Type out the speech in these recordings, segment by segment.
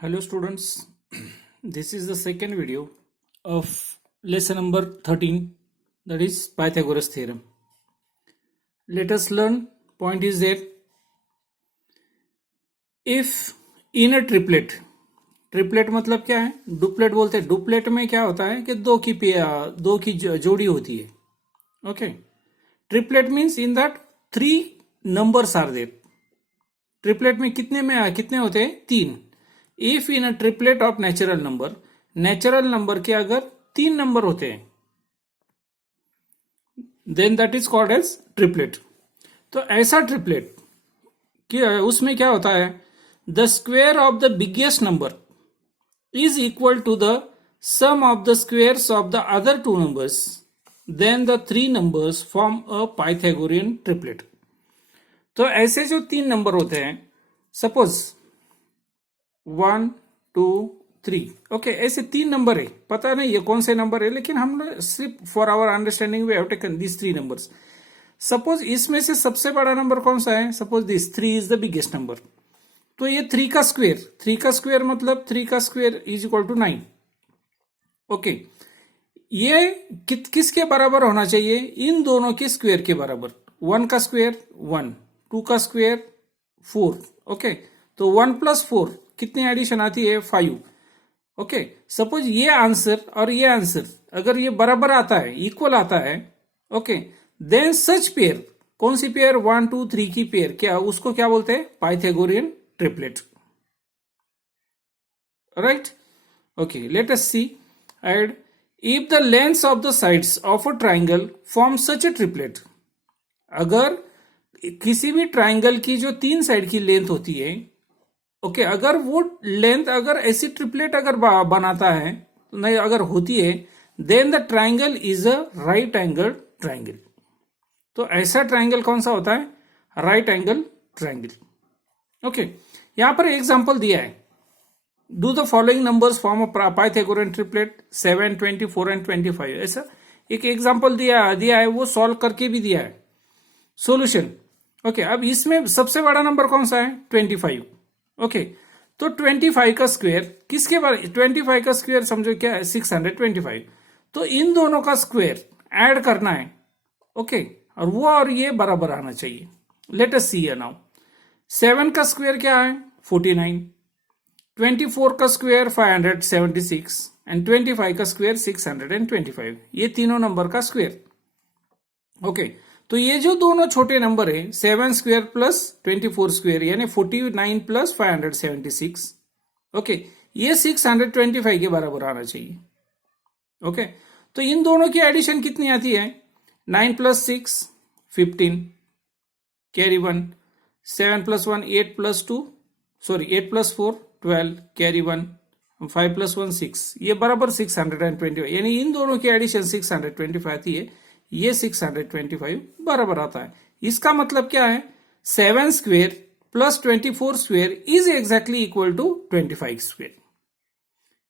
Hello students, this is the second video of lesson number 13, that is Pythagoras theorem. Let us learn. Point is that if in a triplet मतलब क्या है, duplet बोलते हैं. Duplet में क्या होता है कि दो की जोड़ी होती है. Okay, triplet means in that 3 numbers are there. Triplet में कितने होते हैं? 3. If in a triplet of natural number के अगर 3 नंबर होते हैं then that is called as triplet. तो ऐसा ट्रिपलेट कि उसमें क्या होता है, the square of the biggest number is equal to the sum of the squares of the other 2 numbers, then the 3 numbers form a Pythagorean triplet. तो ऐसे जो 3 नंबर होते हैं, सपोज 1, 2, 3, ओके, ऐसे 3 नंबर है. पता नहीं ये कौन से नंबर है, लेकिन हम लोग सिर्फ for our understanding we have taken this 3 numbers. Suppose इसमें से सबसे बड़ा नंबर कौन सा है? Suppose this 3 is the biggest number. तो ये 3 का स्क्वेयर मतलब 3 का square is equal to 9. Okay, ये किसके बराबर होना चाहिए? इन दोनों के स्क्वेयर के बराबर. 1 का स्क्वेयर 1, 2 का स्क्वेयर 4. ओके, तो 1 प्लस 4 कितनी एडिशन आती है? 5. ओके, सपोज ये आंसर और ये आंसर अगर ये बराबर आता है, इक्वल आता है, ओके, देन सच पेयर, कौन सी पेयर? 1, 2, 3 की पेयर, क्या उसको क्या बोलते हैं? Pythagorean triplet. Right. Okay, let us see. And if the lengths of the sides of a triangle form such a triplet. अगर किसी भी ट्राइंगल की जो 3 साइड की लेंथ होती है, ओके, अगर वो लेंथ अगर ऐसी ट्रिपलेट अगर बनाता है, नहीं अगर होती है, then the triangle is a right angle triangle. तो ऐसा ट्राइंगल कौन सा होता है? Right angle triangle. ओके, यहां पर एग्जांपल दिया है. Do the following numbers form a Pythagorean triplet 7, 24 and 25. ऐसा एक एग्जांपल दिया है, वो सॉल्व करके भी दिया है. सोल्यूशन. ओके, अब इसमें सबसे बड़ा नंबर कौन सा है? 25. ओके, तो 25 का स्क्वायर किसके बारे? 25 का स्क्वायर समझो क्या है? 625. तो इन दोनों का स्क्वायर ऐड करना है. ओके, और वो और ये बराबर आना चाहिए. लेट अस सी नाउ. 7 का स्क्वायर क्या है? 49. 24 का स्क्वायर 576 एंड 25 का स्क्वायर 625. ये तीनों नंबर का स्क्वायर. ओके, तो ये जो दोनों छोटे नंबर है, 7 स्क्वायर प्लस 24 स्क्वायर यानी 49 प्लस 576. ओके, ये 625 के बराबर आना चाहिए. ओके, तो इन दोनों की एडिशन कितनी आती है? 9 plus 6 15, carry 1. 7 plus 1 8 plus 2 8 plus 4 12, carry 1. 5 plus 1 6, ये बराबर 625, यानी इन दोनों की एडिशन 625 आती है. ये 625 बराबर आता है. इसका मतलब क्या है? 7 square plus 24 square is exactly equal to 25 square.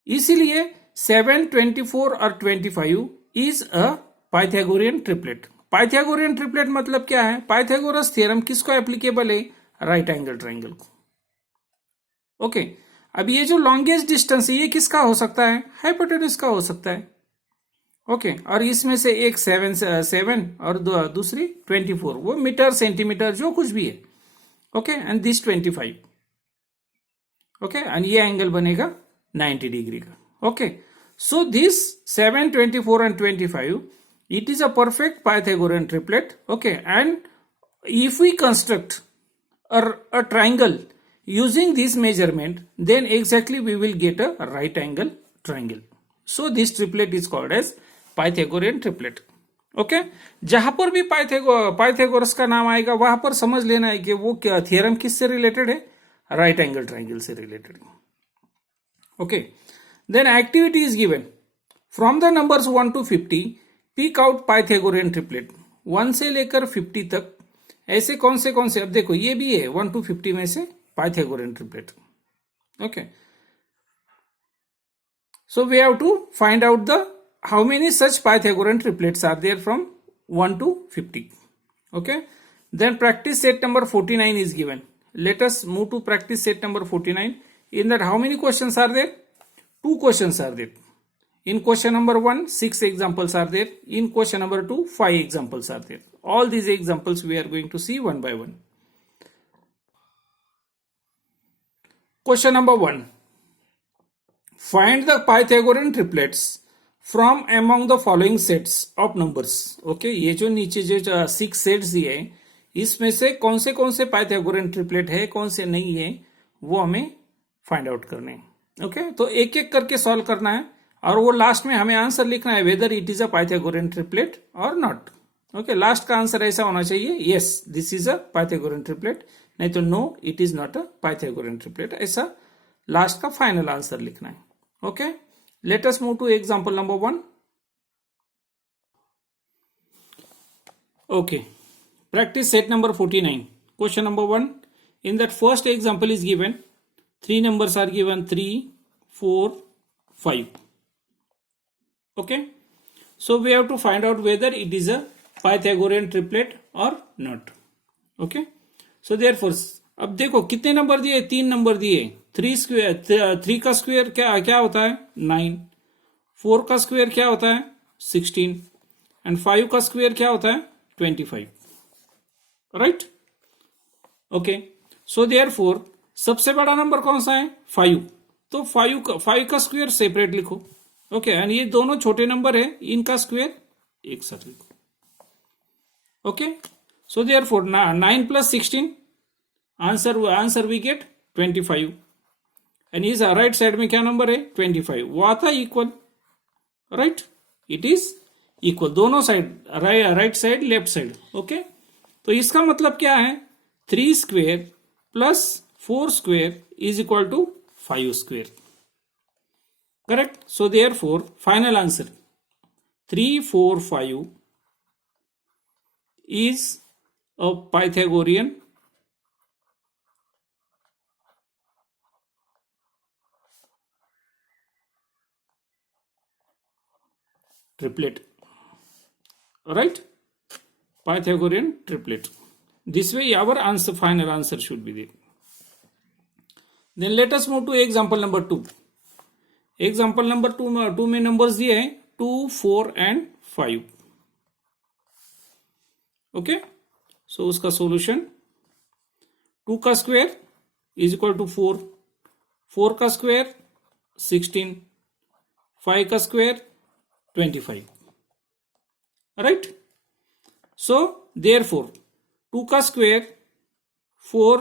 इसीलिए 7, 24 और 25 is a Pythagorean triplet. Pythagorean triplet मतलब क्या है? पाइथागोरस थ्योरम किसको एप्लीकेबल है? राइट एंगल ट्राइंगल को. ओके, अब ये जो लॉन्गेस्ट डिस्टेंस है ये किसका हो सकता है? हाइपोटेन्यूज का हो सकता है. ओके, और इसमें से एक 7 और दूसरी 24, वो मीटर सेंटीमीटर जो कुछ भी है. Okay, and this 25. Okay, and ये एंगल बनेगा 90 डिग्री का. Okay, so this 7, 24 and 25 it is a perfect Pythagorean triplet. Okay, and if we construct a triangle using this measurement, then exactly we will get a right angle triangle. So this triplet is called as Pythagorean triplet. Okay, जहां पर भी Pythagoras का नाम आएगा वहां पर समझ लेना है कि वो क्या थियरम किससे रिलेटेड है? राइट एंगल ट्राइंगल से related. Okay, then activity is given. From the numbers 1 to 50 pick out Pythagorean triplet. 1 से लेकर 50 तक ऐसे कौन से अब देखो ये भी है 1 to 50 में से Pythagorean triplet. Okay, so we have to find out the how many such Pythagorean triplets are there from 1 to 50. Okay, then practice set number 49 is given. Let us move to practice set number 49. In that, how many questions are there? 2 questions are there. In question number 1, 6 examples are there. In question number 2, 5 examples are there. All these examples we are going to see one by one. Question number 1. Find the Pythagorean triplets from among the following sets of numbers. Okay, ये जो नीचे जो 6 sets दिए हैं, इसमें से कौन से पाइथागोरियन ट्रिपलेट है, कौन से नहीं है, वो हमें फाइंड आउट करने हैं. ओके, तो एक एक करके सॉल्व करना है और वो लास्ट में हमें आंसर लिखना है whether it is a Pythagorean triplet और नॉट. ओके, लास्ट का आंसर ऐसा होना चाहिए, yes this is a Pythagorean triplet, नहीं तो no it is not a Pythagorean triplet. ऐसा लास्ट का फाइनल आंसर लिखना है. Okay, let us move to example number 1. Okay, practice set number 49. Question number 1. In that first example is given, 3 numbers are given, 3, 4, 5. Okay, so we have to find out whether it is a Pythagorean triplet or not. Okay, so therefore अब देखो कितने number दिए, 3 number दिए. 3 का square क्या होता है 9, 4 का स्क्वायर क्या होता है 16 एंड 5 का स्क्वायर क्या होता है 25. राइट. ओके, सो देयरफॉर सबसे बड़ा नंबर कौन सा है 5, तो 5 का स्क्वायर सेपरेट लिखो. ओके, एंड ये दोनों छोटे नंबर है, इनका स्क्वायर एक साथ लिखो. Okay, so therefore 9 plus 16 answer we get 25 and इस राइट साइड में क्या नंबर है 25, वो आता है equal. Right, it is equal दोनों side, right side left side. Okay, तो इसका मतलब क्या है 3 square plus 4 square is equal to 5 square. Correct. So therefore final answer 3, 4, 5 is a Pythagorean triplet. Right? Pythagorean triplet. This way our answer, final answer should be there. Then let us move to example number 2. Example number 2 में numbers दिए हैं 2, 4 and 5. Okay, so उसका solution 2 का square is equal to 4, 4 का square 16, 5 का square 25. Right? So therefore 2 का square 4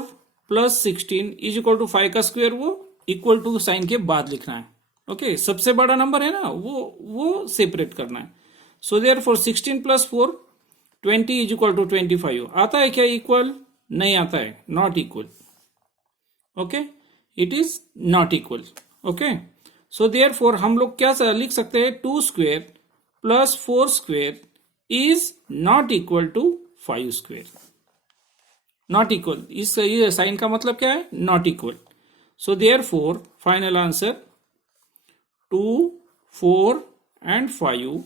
plus 16 is equal to 5 का square, वो equal to साइन के बाद लिखना है. ओके, सबसे बड़ा नंबर है ना, वो सेपरेट करना है. So therefore 16 plus 4 20 is equal to 25. आता है क्या इक्वल? नहीं आता है, not equal. Okay, it is not equal. Okay, so therefore हम लोग क्या लिख सकते हैं 2 square plus 4 square is not equal to 5 square. Not equal, इस साइन का मतलब क्या है not equal. So therefore final answer 2, 4 and 5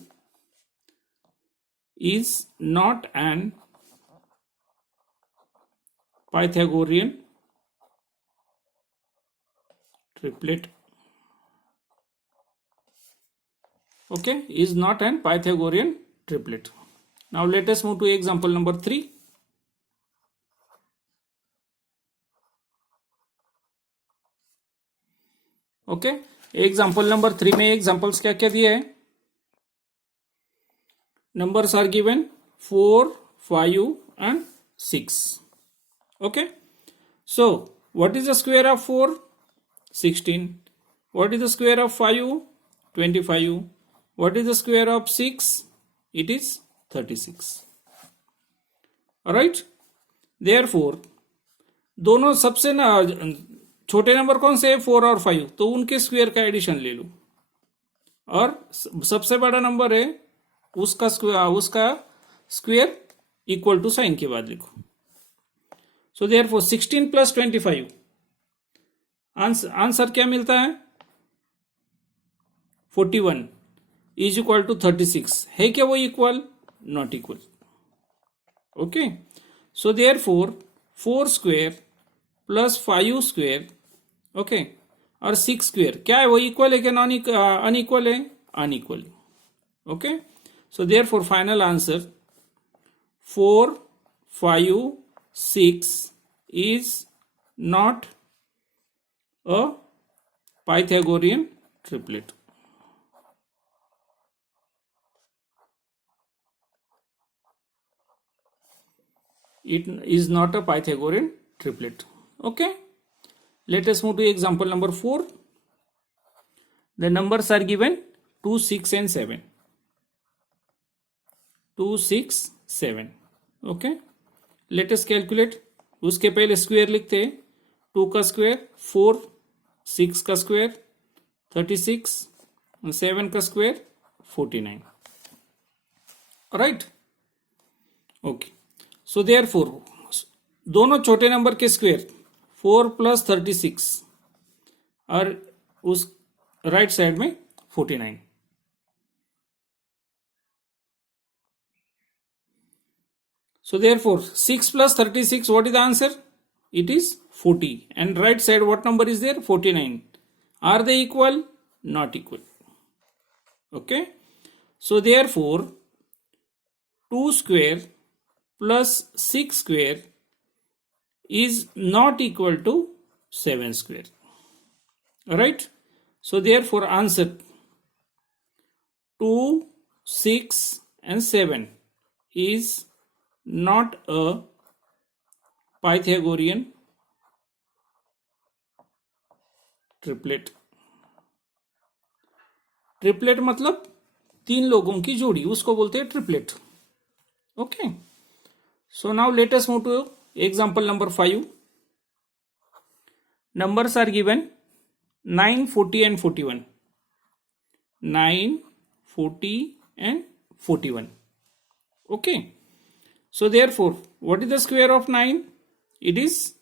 is not an Pythagorean triplet. Okay, is not an Pythagorean triplet. Now let us move to example number 3. Okay, example number 3 में examples क्या क्या दिए हैं. Numbers are given 4, 5 and 6. Okay, so what is the square of 4? 16. What is the square of 5? 25. What is the square of 6? It is 36. Alright, therefore दोनों सबसे ना छोटे number कौन से है 4 और 5, तो उनके स्क्वायर का एडिशन ले लो. और सबसे बड़ा नंबर है उसका स्क्वायर इक्वल टू साइन के बाद लिखो. सो देयरफॉर 16 प्लस 25 आंसर क्या मिलता है 41 इज इक्वल टू 36. है क्या वो equal? Not equal. Okay, so therefore 4 square plus 5 square. Okay, और 6 स्क्वेयर क्या है, वो इक्वल है क्या नॉन अनइक्वल है, unequal. Okay, so therefore final answer 4, 5, 6 is not a Pythagorean triplet. It is not a Pythagorean triplet. Okay, let us move to example number 4. The numbers are given 2, 6 and 7. 2, 6, 7. Okay, let us calculate. उसके पहले square लिखते हैं. 2 का square 4, 6 का square 36 और 7 का square 49. Right. Okay, so therefore दोनों छोटे नंबर के स्क्वायर 4 + 36 और उस राइट साइड में 49. So therefore 6 + 36, what is the answer? It is 40. And right side what number is there? 49. Are they equal? Not equal. Okay. So therefore 2 square plus 6 square is not equal to 7 square. Right. So therefore answer 2, 6 and 7 is not a Pythagorean triplet. Triplet मतलब 3 लोगों की जोड़ी, उसको बोलते हैं triplet. Okay, so now let us move two example number 5. Numbers are given 9, 40 and 41. 9, 40 and 41. Okay. So therefore, what is the square of 9? It is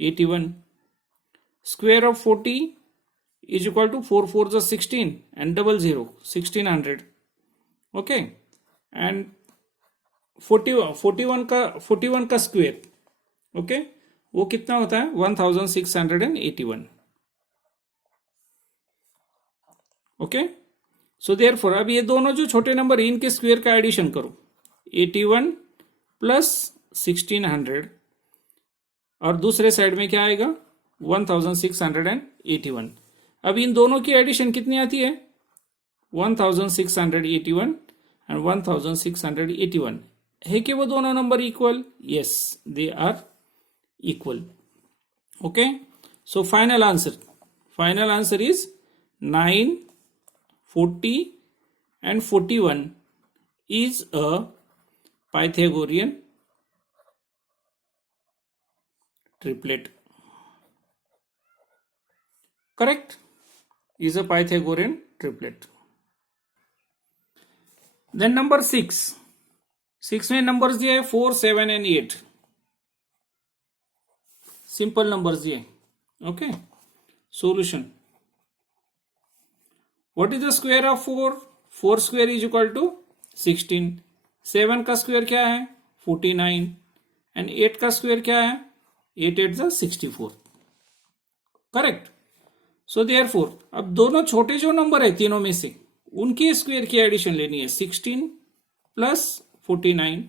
81. Square of 40 is equal to 4 4s are 16 and 00 1600. Okay. And 41 का square, okay, वो कितना होता है 1681. Okay, so therefore अब ये दोनों जो छोटे नंबर इनके स्क्वायर का एडिशन करो. 81 प्लस 1600 और दूसरे साइड में क्या आएगा 1681. अब इन दोनों की एडिशन कितनी आती है 1681 एंड 1681. है कि वो दोनों number equal? Yes, they are equal. Okay, so final answer is 9, 40 and 41 is a Pythagorean triplet. Correct? Is a Pythagorean triplet. Then number 6. 6 में नंबर्स दिए 4, 7 and 8. सिंपल नंबर्स दिए. Okay, solution. What is the square of 4? 4 square is equal to 16. 7 का square क्या है 49 and 8 का square क्या है 8 8 जा 64. करेक्ट. सो देयरफॉर अब दोनों छोटे जो नंबर है तीनों में से उनके स्क्वायर की एडिशन लेनी है 16 प्लस 49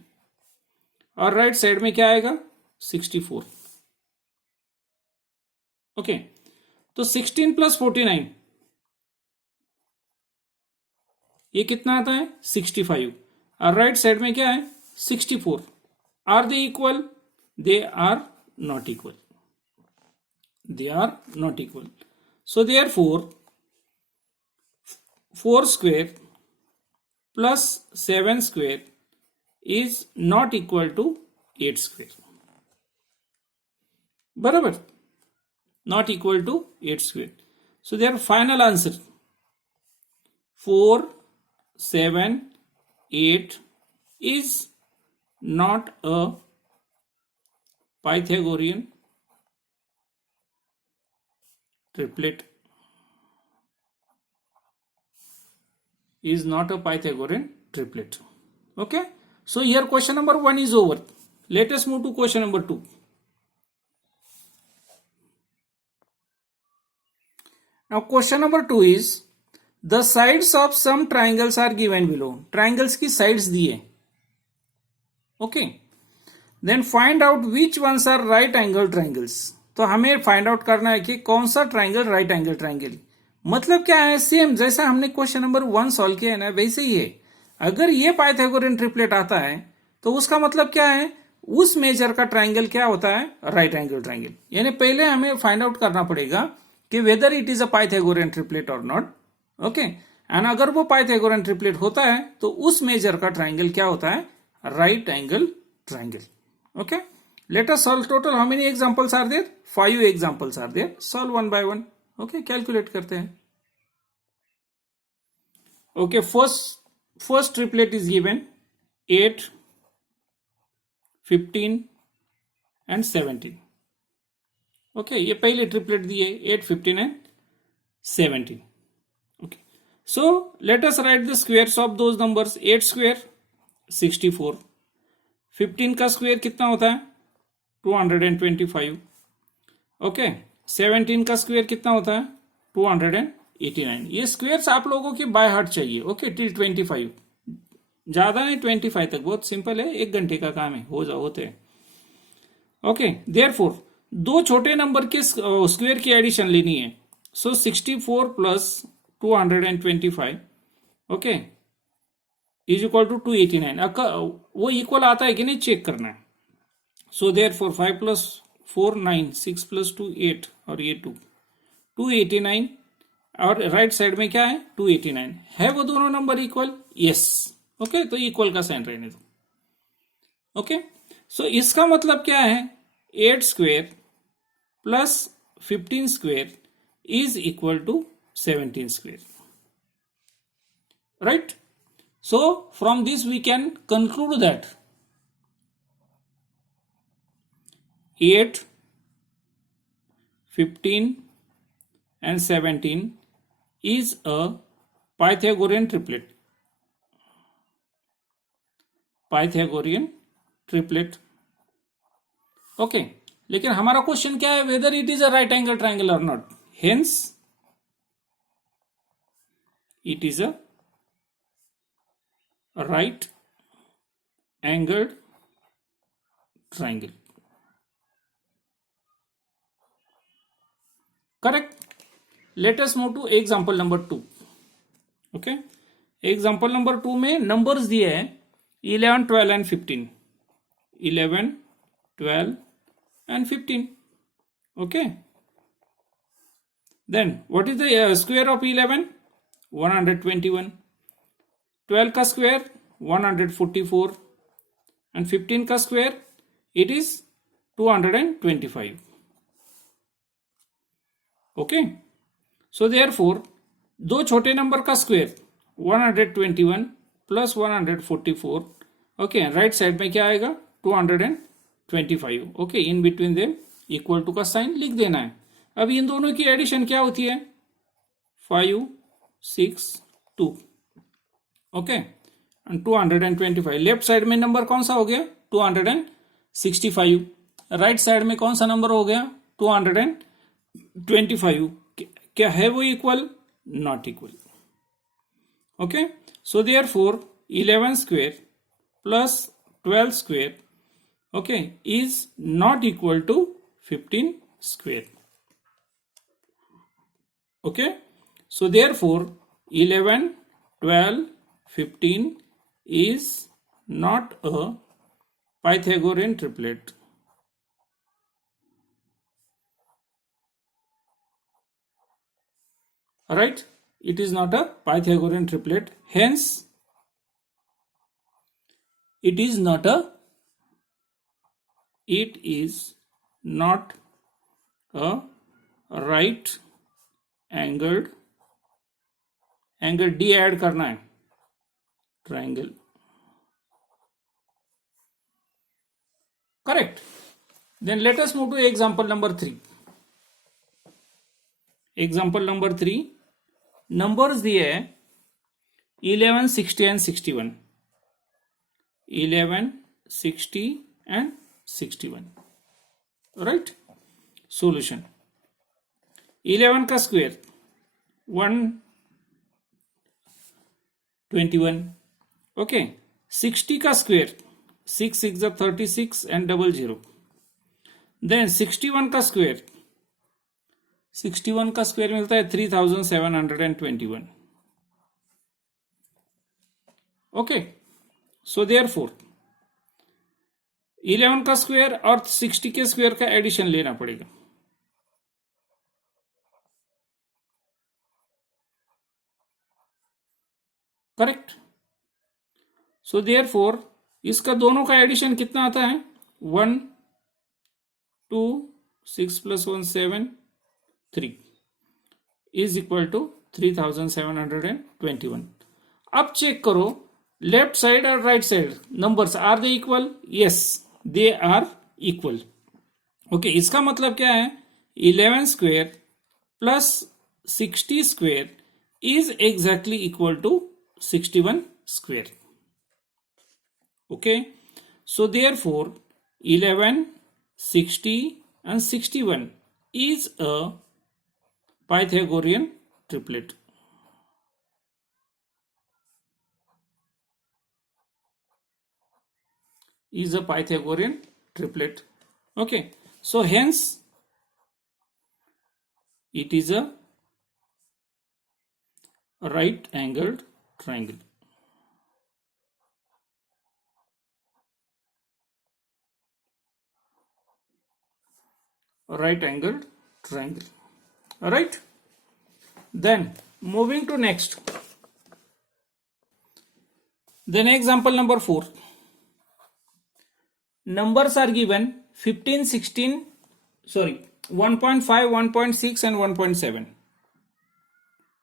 और राइट साइड में क्या आएगा 64. ओके, तो 16 प्लस 49 ये कितना आता है 65 और राइट साइड में क्या है 64. Are they equal? They are not equal. They are not equal. So therefore 4 square plus 7 square is not equal to 8 square. बराबर, not equal to 8 square. So there final answer 4, 7, 8 is not a Pythagorean triplet. Is not a Pythagorean triplet. Okay, so here question number 1 is over. Let us move to question number 2. Now question number 2 is the sides of some triangles are given below. Triangles की sides दिए. Okay. Then find out which ones are right angle triangles. तो हमें find out करना है कि कौन सा triangle right angle triangle. मतलब क्या है, सेम जैसा हमने क्वेश्चन नंबर 1 सॉल्व किया है ना, वैसे ही है. अगर ये पाइथागोरियन ट्रिपलेट आता है तो उसका मतलब क्या है, उस मेजर का ट्राइंगल क्या होता है, राइट एंगल ट्राइंगल. यानी पहले हमें फाइंड आउट करना पड़ेगा कि weather it is a Pythagorean triplet और नॉट. ओके. एंड अगर वो पाइथागोरियन ट्रिपलेट होता है तो उस मेजर का ट्राइंगल क्या होता है, right angle triangle. Okay, let us solve total. How many examples are there? 5 examples are there. Solve one by one. Okay, calculate करते हैं. Okay, first triplet is given 8, 15 and 17. Okay, ये पहले triplet दिए 8, 15 and 17. Okay, so let us write the squares of those numbers. 8 square 64. 15 का square कितना होता है, 225. Okay. 17 का स्क्वायर कितना होता है, 289. ये स्क्वायर्स आप लोगों की बाय हार्ट चाहिए. ओके, टिल 25, ज्यादा नहीं, 25 तक. बहुत सिंपल है, 1 घंटे का काम है, होते हैं. ओके. देयरफॉर दो छोटे नंबर के स्क्वायर की एडिशन लेनी है. So 64 plus 225 okay is equal to 289. वो इक्वल आता है कि नहीं चेक करना है. सो देयरफॉर 5 प्लस 4 9, 6 प्लस 2 8 और ये 289. और राइट साइड में क्या है, 289 है. वो दोनों नंबर इक्वल, यस. ओके, तो इक्वल का साइन रहने दो. ओके. सो इसका मतलब क्या है, 8 square plus 15 square is equal to 17 square. Right. So from this we can conclude that 8, 15 and 17 is a Pythagorean triplet. Pythagorean triplet. Okay. लेकिन हमारा क्वेश्चन क्या है, whether it is a right angle triangle or not. Hence it is a right angled triangle. Correct. Let us move to example number 2. Okay. Example number 2 में numbers दिए हैं 11, 12 and 15. 11, 12 and 15. Okay. Then what is the square of 11? 121. 12 का square 144 and 15 का square it is 225. Okay. So therefore दो छोटे नंबर का square 121 plus 144. Okay. Right side में क्या आएगा, 225. Okay. In between them equal to का साइन लिख देना है. अब इन दोनों की एडिशन क्या होती है, 5, 6, 2. ओके. 225. लेफ्ट साइड में नंबर कौन सा हो गया, 265. राइट साइड में कौन सा नंबर हो गया, 225. क्या है वो equal, not equal. Okay. So therefore 11 square plus 12 square okay is not equal to 15 square. Okay. So therefore 11, 12, 15 is not a Pythagorean triplet. Right? It is not a Pythagorean triplet. Hence, it is not a right angled, angle D add करना है, triangle. Correct. Then let us move to example number 3. Example number 3. Numbers दिए है 11, 60 and 61. 11, 60 and 61. Right? Solution. 11 का square 121. Okay, 60 का square, 6 6 36 and double zero. Then 61 का square, 61 का square मिलता है 3721. ओके, सो देयरफॉर 11 का स्क्वेयर और 60 के स्क्वेयर का एडिशन लेना पड़ेगा. करेक्ट. सो देयरफॉर इसका दोनों का एडिशन कितना आता है? 1 2 6 + 1 7 3 इज इक्वल टू 3721. अब चेक करो लेफ्ट साइड और right side numbers, are they equal? Yes, they are equal. Okay, इसका मतलब क्या है? 11 square plus 60 square is exactly equal to 61 square. Okay, so therefore 11, 60 and 61 is a Pythagorean triplet. Is a Pythagorean triplet. Okay, so hence it is a right angled triangle. Right angled triangle. Alright, then moving to next. Then example number 4. Numbers are given 15, 16, 1.5, 1.6 and 1.7.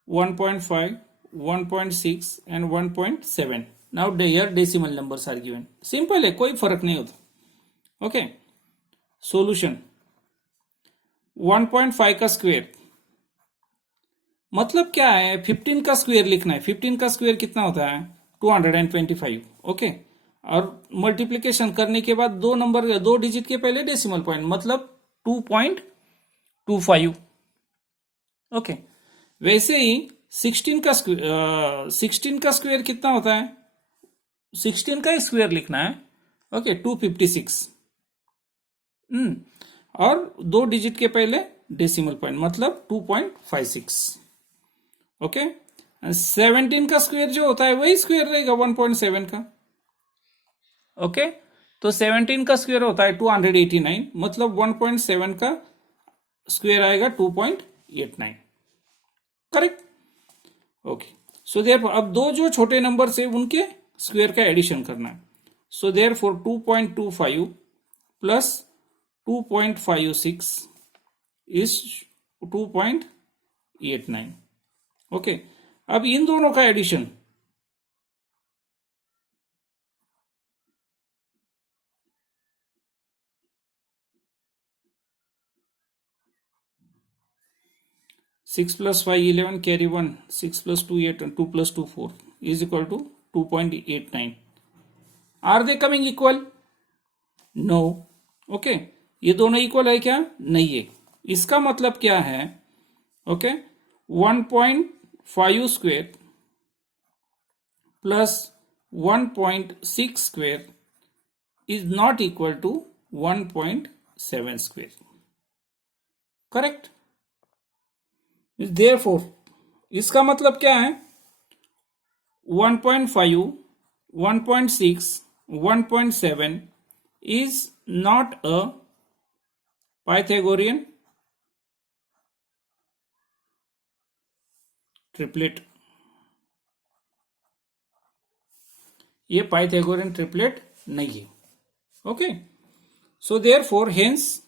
1.5, 1.6 and 1.7. Now here decimal numbers are given. Simple है, कोई फर्क नहीं होता. Okay, solution 1.5 का square मतलब क्या है? 15 का स्क्वेयर लिखना है. 15 का स्क्वेयर कितना होता है? 225. ओके, और मल्टीप्लिकेशन करने के बाद दो नंबर, दो डिजिट के पहले डेसिमल पॉइंट, मतलब 2.25. ओके, वैसे ही 16 का स्क्वेयर कितना होता है? 16 का स्क्वेयर लिखना है. ओके, 256. और दो डिजिट के पहले डेसिमल पॉइंट, मतलब 2.56. ओके, 17 का स्क्वेयर जो होता है वही स्क्वेयर रहेगा 1.7 का. ओके, तो 17 का स्क्वेयर होता है 289, मतलब 1.7 का स्क्वेयर आएगा 2.89. करेक्ट. ओके, सो देयरफॉर अब दो जो छोटे नंबर से उनके स्क्वेयर का एडिशन करना है. So therefore 2.25 plus 2.56 is 2.89. Okay, अब इन दोनों का addition 6 + 5 11 carry 1, 6 + 2 8 and 2 + 2 4 is equal to 2.89. Are they coming equal? No. Okay, ये दोनों इक्वल है क्या? नहीं है. इसका मतलब क्या है? Okay, 1.5 square plus 1.6 square is not equal to 1.7 square. Correct. Therefore इसका मतलब क्या है? 1.5, 1.6, 1.7 is not a Pythagorean triplet. ये Pythagorean triplet नहीं है. ओके, सो देयरफॉर हेंस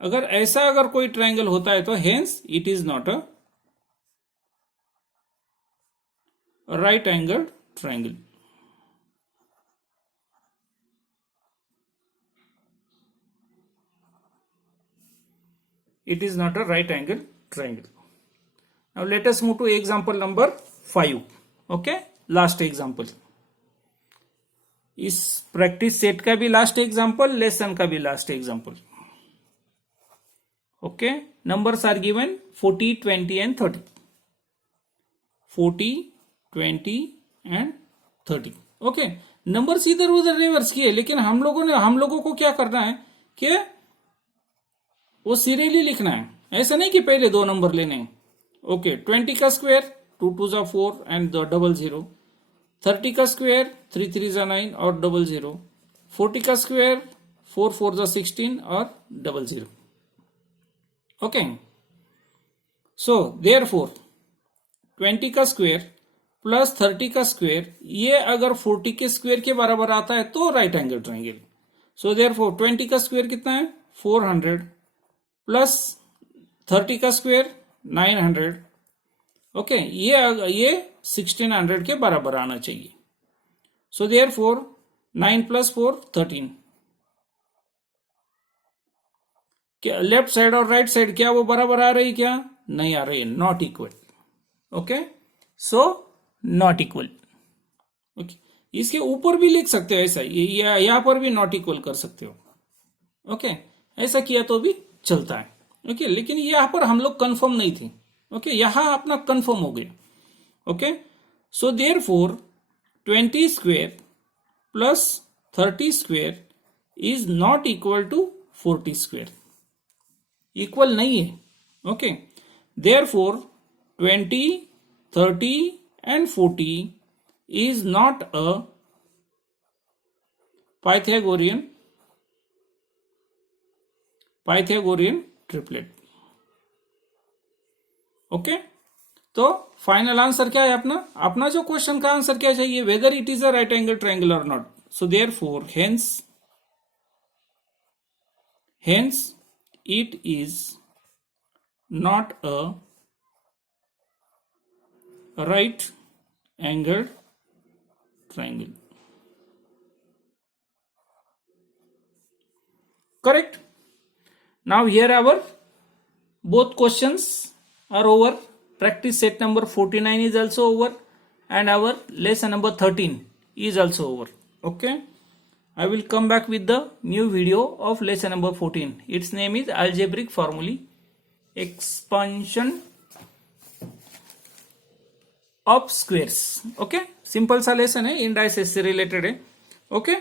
अगर कोई ट्रायंगल होता है तो hence it is not a right angled triangle. It is not a right angle triangle. Now let us move to example number 5. Okay, last example. इस practice set का भी last example, lesson का भी last example. Okay, numbers are given 40, 20 and 30. 40, 20 and 30. Okay, numbers इधर उधर reverse किए, लेकिन हम लोगों को क्या करना है कि वो सीरियली लिखना है. ऐसा नहीं कि पहले दो नंबर लेने हैं. ओके, 20 का स्क्वायर 2 2 जा 4 एंड 00. 30 का स्क्वायर 3 3 जा 9 और 00. 40 का स्क्वायर 4 4 जा 16 और 00. ओके, सो देयरफॉर 20 का स्क्वायर प्लस 30 का स्क्वायर, ये अगर 40 के स्क्वायर के बराबर आता है तो राइट एंगल ट्राइंगल. सो देयरफॉर 20 का स्क्वायर कितना है 400 प्लस 30 का स्क्वायर 900. ओके, ये 1600 के बराबर आना चाहिए. सो देयरफॉर 9 प्लस 4 13. क्या लेफ्ट साइड और राइट साइड क्या वो बराबर आ रही, क्या नहीं आ रही है, not equal. Okay, so not equal. Okay, इसके ऊपर भी लिख सकते हो ऐसा, यहां पर भी नॉट इक्वल कर सकते हो. ओके, ऐसा किया तो भी चलता है. ओके, लेकिन यहां पर हम लोग कंफर्म नहीं थे. ओके, यहां अपना कंफर्म हो गया. Okay, so therefore 20 square plus 30 square is not equal to 40 square. Equal नहीं है. Okay, therefore 20, 30 and 40 is not a Pythagorean triplet. Okay, तो फाइनल आंसर क्या है अपना जो क्वेश्चन का आंसर क्या चाहिए, whether it is a right angle triangle और not. So therefore hence it is not a right angle triangle. Correct. Now here our both questions are over. Practice set number 49 is also over and our lesson number 13 is also over. Okay, I will come back with the new video of lesson number 14. Its name is algebraic formulae expansion of squares. Okay, simple सा lesson है, indices से related है. Okay,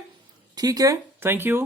ठीक है, thank you.